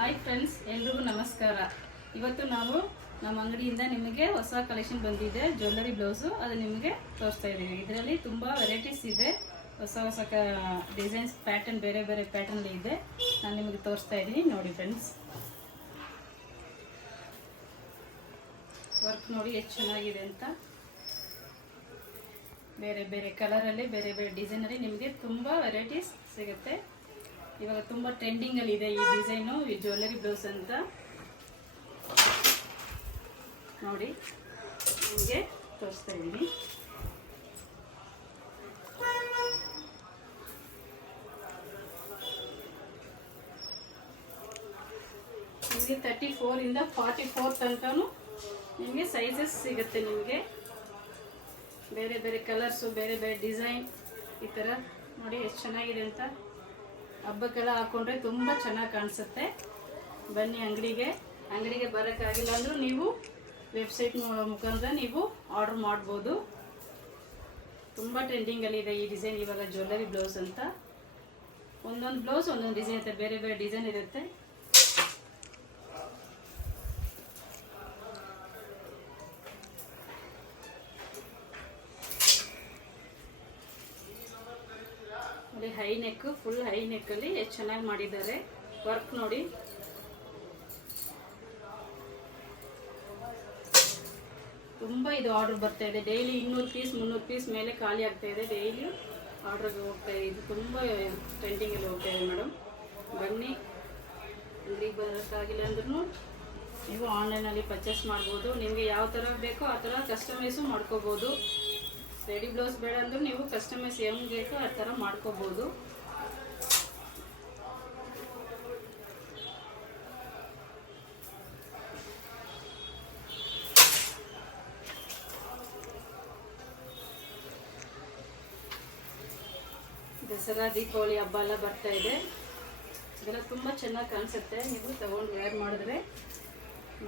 Hi friends, ಎಲ್ರಿಗೂ ನಮಸ್ಕಾರ. ಇವತ್ತು ನಾವು ನಮ್ಮ ಅಂಗಡಿಯಿಂದ ನಿಮಗೆ ಹೊಸ ಕಲೆಕ್ಷನ್ ಬಂದಿದೆ, ಜ್ಯುವೆಲ್ಲರಿ ಬ್ಲೌಸು. ಅದು ನಿಮಗೆ ತೋರಿಸ್ತಾ ಇದ್ದೀವಿ. ಇದರಲ್ಲಿ ತುಂಬ ವೆರೈಟೀಸ್ ಇದೆ, ಹೊಸ ಹೊಸ ಡಿಸೈನ್ಸ್, ಪ್ಯಾಟರ್ನ್, ಬೇರೆ ಬೇರೆ ಪ್ಯಾಟರ್ನ್ ಇದೆ. ನಾನು ನಿಮಗೆ ತೋರಿಸ್ತಾ ಇದ್ದೀನಿ, ನೋಡಿ ಫ್ರೆಂಡ್ಸ್. ವರ್ಕ್ ನೋಡಿ ಎಷ್ಟು ಚೆನ್ನಾಗಿದೆ ಅಂತ. ಬೇರೆ ಬೇರೆ ಕಲರಲ್ಲಿ, ಬೇರೆ ಬೇರೆ ಡಿಸೈನಲ್ಲಿ ನಿಮಗೆ ತುಂಬ ವೆರೈಟೀಸ್ ಸಿಗುತ್ತೆ. ಇವಾಗ ತುಂಬ ಟ್ರೆಂಡಿಂಗಲ್ಲಿ ಇದೆ ಈ ಡಿಸೈನು, ಈ ಜ್ಯುವೆಲ್ಲರಿ ಬ್ಲೌಸ್ ಅಂತ. ನೋಡಿ, ನಿಮಗೆ ತೋರಿಸ್ತಾ ಇದ್ದೀನಿ. ನಿಮಗೆ 34 ಇಂದ 44 ತನಕನೂ ನಿಮಗೆ ಸೈಜಸ್ ಸಿಗುತ್ತೆ. ನಿಮಗೆ ಬೇರೆ ಬೇರೆ ಕಲರ್ಸು, ಬೇರೆ ಬೇರೆ ಡಿಸೈನ್, ಈ ಥರ ನೋಡಿ ಎಷ್ಟು ಚೆನ್ನಾಗಿದೆ ಅಂತ. ಹಬ್ಬಕ್ಕೆಲ್ಲ ಹಾಕ್ಕೊಂಡ್ರೆ ತುಂಬ ಚೆನ್ನಾಗಿ ಕಾಣಿಸುತ್ತೆ. ಬನ್ನಿ ಅಂಗಡಿಗೆ ಬರೋಕ್ಕಾಗಿಲ್ಲ ಅಂದರೂ ನೀವು ವೆಬ್ಸೈಟ್ ಮುಖಾಂತರ ನೀವು ಆರ್ಡರ್ ಮಾಡ್ಬೋದು. ತುಂಬ ಟ್ರೆಂಡಿಂಗಲ್ಲಿದೆ ಈ ಡಿಸೈನ್ ಇವಾಗ, ಜ್ಯುವೆಲ್ಲರಿ ಬ್ಲೌಸ್ ಅಂತ. ಒಂದೊಂದು ಬ್ಲೌಸ್ ಒಂದೊಂದು ಡಿಸೈನ್ ಇರುತ್ತೆ, ಬೇರೆ ಬೇರೆ ಡಿಸೈನ್ ಇರುತ್ತೆ. ನೋಡಿ, ಹೈ ನೆಕ್, ಫುಲ್ ಹೈ ನೆಕ್ಕಲ್ಲಿ ಎಷ್ಟು ಚೆನ್ನಾಗಿ ಮಾಡಿದ್ದಾರೆ. ವರ್ಕ್ ನೋಡಿ. ತುಂಬ ಇದು ಆರ್ಡರ್ ಬರ್ತಾ ಇದೆ. ಡೈಲಿ 200 ಪೀಸ್ 300 ಪೀಸ್ ಮೇಲೆ ಖಾಲಿ ಆಗ್ತಾ ಇದೆ. ಡೈಲಿ ಆರ್ಡ್ರಿಗೆ ಹೋಗ್ತಾ ಇದೆ. ಇದು ತುಂಬ ಟ್ರೆಂಡಿಂಗಲ್ಲಿ ಹೋಗ್ತಾ ಇದೆ ಮೇಡಮ್. ಬನ್ನಿ, ಅಂಗಡಿಗೆ ಬರೋಕ್ಕಾಗಿಲ್ಲ ಅಂದ್ರೂ ನೀವು ಆನ್ಲೈನಲ್ಲಿ ಪರ್ಚೇಸ್ ಮಾಡ್ಬೋದು. ನಿಮಗೆ ಯಾವ ಥರ ಬೇಕೋ ಆ ಥರ ಕಸ್ಟಮೈಸು ಮಾಡ್ಕೋಬೋದು. ರೆಡಿ ಬ್ಲೌಸ್ ಬೇಡ ಅಂದರೂ ನೀವು ಕಸ್ಟಮೈಸ್ ಹೆಂಗೆ ಬೇಕೋ ಆ ಥರ ಮಾಡ್ಕೋಬೋದು. ದಸರಾ, ದೀಪಾವಳಿ ಹಬ್ಬ ಎಲ್ಲ ಬರ್ತಾ ಇದೆ. ಇದೆಲ್ಲ ತುಂಬ ಚೆನ್ನಾಗಿ ಕಾಣಿಸುತ್ತೆ. ನೀವು ತಗೊಂಡು ವೇರ್ ಮಾಡಿದ್ರೆ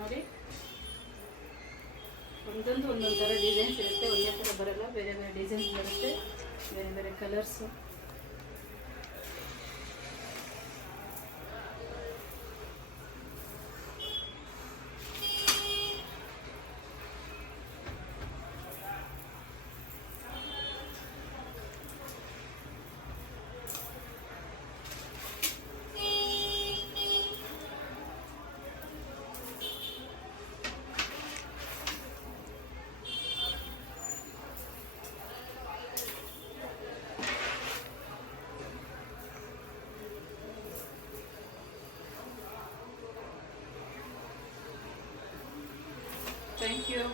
ನೋಡಿ, ಒಂದೊಂದು ಥರ ಡಿಸೈನ್ಸ್ ಇರುತ್ತೆ. ಒಂದೇ ಥರ ಬರೋಲ್ಲ, ಬೇರೆ ಬೇರೆ ಡಿಸೈನ್ಸ್ ಬರುತ್ತೆ, ಬೇರೆ ಬೇರೆ ಕಲರ್ಸು. Thank you.